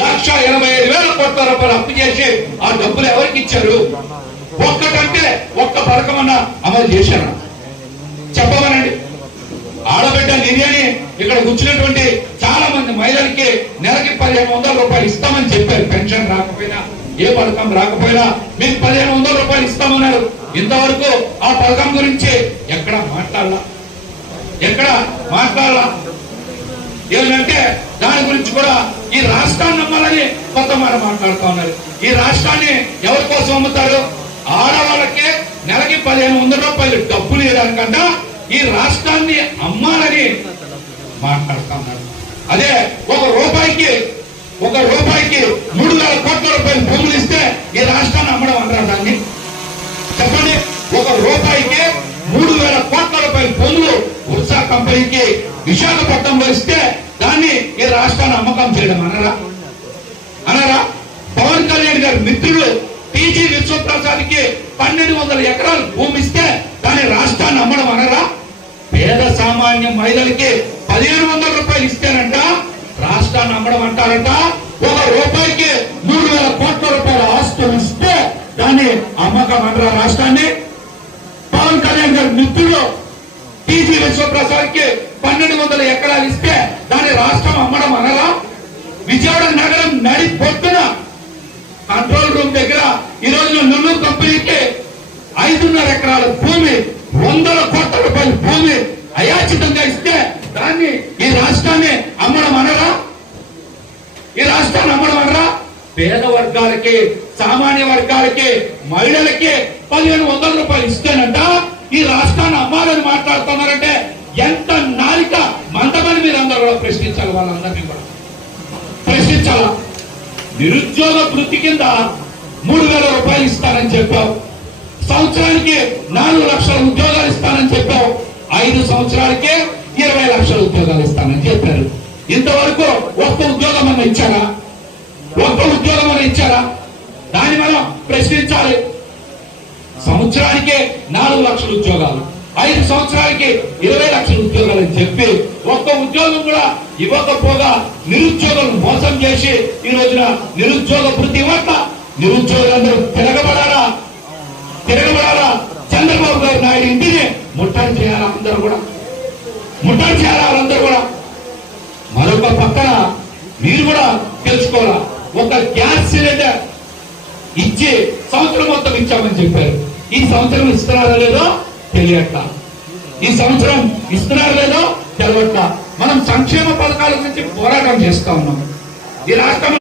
1,85,000 కోట్ల రూపాయలు అప్పు చేసి ఆ డబ్బులు ఎవరికి ఇచ్చారు? ఒక్కటంటే ఒక్క పథకం అన్న అమలు చేశారు చెప్పమనండి. ఆడబిడ్డ నిధి అని ఇక్కడ కూర్చున్నటువంటి చాలా మంది మహిళలకి నెలకి 1,500 రూపాయలు ఇస్తామని చెప్పారు. పెన్షన్ రాకపోయినా, ఏ పథకం రాకపోయినా మీకు 1,500 రూపాయలు ఇస్తామన్నారు. ఇంతవరకు ఆ పథకం గురించి ఎక్కడ మాట్లాడాలా? ఏంటంటే దాని గురించి కూడా ఈ రాష్ట్రాన్ని నమ్మాలని కొత్త మాట మాట్లాడుతూ ఉన్నారు. ఈ రాష్ట్రాన్ని ఎవరి కోసం అమ్ముతారు? ఆడవాళ్ళకి నెలకి 1,500 రూపాయలు డబ్బులు ఇవ్వడానికన్నా ఈ రాష్ట్రాన్ని అమ్మాలని మాట్లాడుతూ ఉన్నారు. అదే ఒక రూపాయికి 3,000 కోట్ల రూపాయలు భూములు ఇస్తే ఈ రాష్ట్రాన్ని అమ్మడం అంటారు. దాన్ని చెప్పండి. ఒక రూపాయికి 3,000 కోట్ల రూపాయల భూములు ఉత్సా కంపెనీకి విశాఖపట్నంలో ఇస్తే దాన్ని ఈ రాష్ట్రాన్ని అమ్మకం చేయడం అనరా? పవన్ కళ్యాణ్ గారి మిత్రులు టీజీ విశ్వప్రసాద్ కి 1,200 ఎకరాలు భూమి ఇస్తే దాన్ని రాష్ట్రాన్ని అమ్మడం అనరా? పేద సామాన్య మహిళలకి 1,500 రూపాయలు ఇస్తేనంట రాష్ట్రాన్ని అమ్మడం అంటారంట. ఒక రూపాయికి 3,000 కోట్ల రూపాయల ఆస్తులు ఇస్తే దాన్ని అమ్మకం అనరా రాష్ట్రాన్ని? పవన్ కళ్యాణ్ గారి మిత్రులు టీజీ విశ్వప్రసాద్ కి 1,200 ఎకరాలు ఇస్తే దాన్ని రాష్ట్రం అమ్మడం అనరా? విజయవాడ నగరం నడి పొద్దున కంట్రోల్ రూమ్ దగ్గర ఈ రోజు నువ్వు కంపెనీకి 5.5 ఎకరాల భూమి 100 కోట్ల రూపాయల భూమి అయాచితంగా ఇస్తే దాన్ని ఈ రాష్ట్రాన్ని అమ్మడం అనరా? పేద వర్గాలకి, సామాన్య వర్గాలకి, మహిళలకి 1,500 రూపాయలు ఇస్తేనంట ఈ రాష్ట్రాన్ని అమ్మాలని మాట్లాడుతున్నారంటే ఎంత నాలిక మందమని మీరు అందరూ కూడా ప్రశ్నించాలి. వాళ్ళందరినీ కూడా ప్రశ్నించాలా? నిరుద్యోగ వృత్తి కింద 3,000 రూపాయలు ఇస్తానని చెప్పావు. సంవత్సరానికి 4 లక్షల ఉద్యోగాలు ఇస్తానని చెప్పావు. 5 సంవత్సరాలకే 20 లక్షల ఉద్యోగాలు ఇస్తానని చెప్పారు. ఇంతవరకు ఒక్క ఉద్యోగం అన్న ఇచ్చారా? దాన్ని మనం ప్రశ్నించాలి. సంవత్సరానికి 4 లక్షల ఉద్యోగాలు, 5 సంవత్సరాలకి 20 లక్షల ఉద్యోగాలు అని చెప్పి ఒక్క ఉద్యోగం కూడా ఇవ్వకపోగా నిరుద్యోగులను మోసం చేసి ఈ రోజున నిరుద్యోగ వృత్తి వల్ల నిరుద్యోగులందరూ తిరగబడాలా? చంద్రబాబు గారు నాయుడు ఇంటిని ముట్టడి చేయాలా? వాళ్ళందరూ కూడా మరొక పక్కన మీరు కూడా తెలుసుకోవాలా. ఒక గ్యాస్ సిలిండర్ ఇచ్చి సంవత్సరం మొత్తం ఇచ్చామని చెప్పారు. ఈ సంవత్సరం ఇస్తున్నారో లేదో తెలియట్లా. తెలవట్లా. మనం సంక్షేమ పథకాల గురించి పోరాటం చేస్తా ఉన్నాం. ఈ రాష్ట్రం